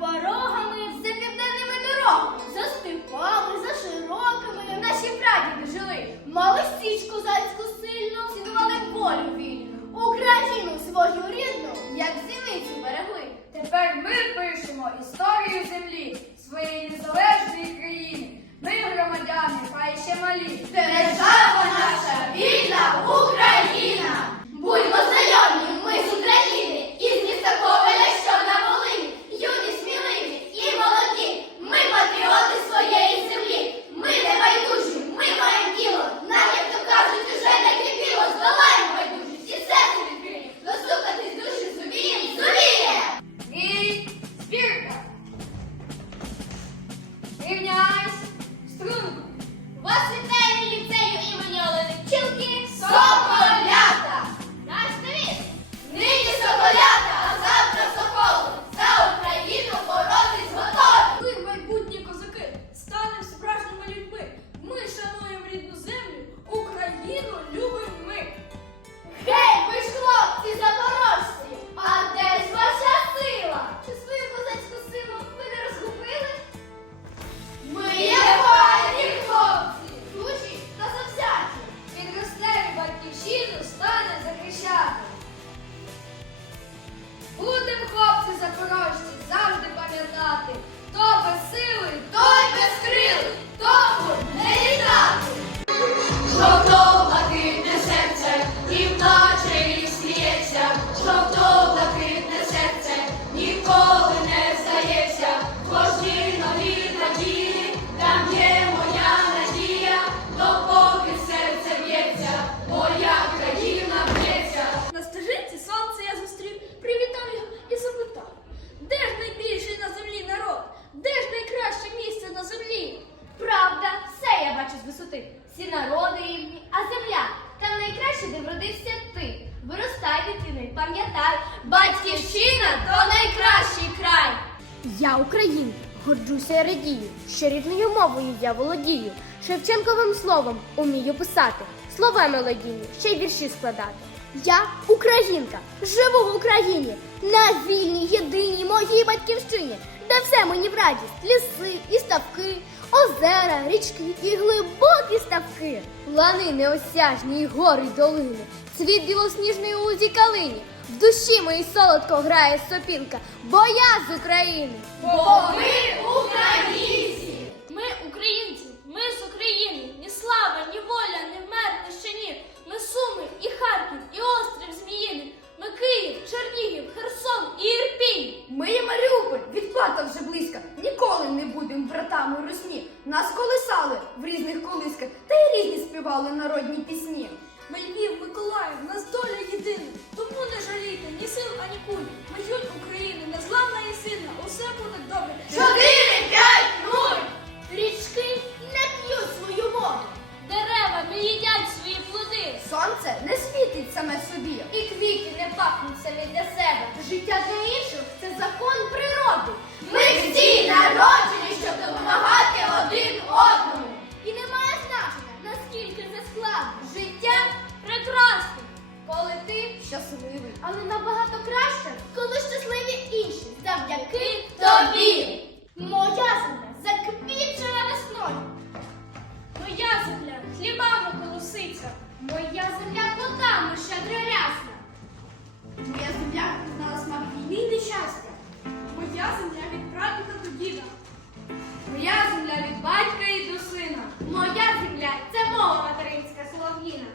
порогами, за південними дорогами, за степами, за широкими. Наші прадіди жили, мали січку козацьку сильну, цінували волю вільну, Україну свою рідну, як зіницю берегли. Тепер ми пишемо історію землі своєї незалежної What's it Всі народи рівні, а земля там найкраще, де вродився ти. Виростай, дитино, і пам'ятай, батьківщина то найкращий край. Я українка, горджуся і радію, що рідною мовою я володію. Шевченковим словом умію писати, слова мелодійні, ще й вірші складати. Я українка, живу в Україні, на вільній, єдиній моїй батьківщині, де все мені в радість, ліси і ставки, озера, річки і глибокі ставки, лани неосяжні, і гори й долини, цвіт білосніжної у лузі калині. В душі моїй солодко грає сопілка, бо я з України. Бо ми українці. Ми українці, ми з України, ні слава, ні воля, ні вмер, ні ще ні. Ми Суми, і Харків, і острів Зміїний. Ми Київ, Чернігів, Херсон і Ірпінь. Ми є Маріуполь, відплата вже близька. Ніколи не будемо братами русні. Нас колисали в різних колисках, та й різні співали народні пісні. Ми Львів, Миколаїв, нас доля єдина. Тому не жалійте ні сил, ані куль. Ми юнь України, незламна і сильна. Усе буде добре. Чотири, п'ять, нуль. Річки не п'ють свою воду. Дерева не їдять свої плоди. Сонце не світить саме собі. І квіти не пахнуть самі для себе. Життя для інших це закон природи. Ми всі народжені, тобі. Моя земля заквітчена весною. Моя земля хлібами колоситься. Моя земля плодами щедра рясна. Моя земля знала смак війни і нещастя. Моя земля від прадіда до діда. Моя земля від батька і до сина. Моя земля це мова материнська солов'їна.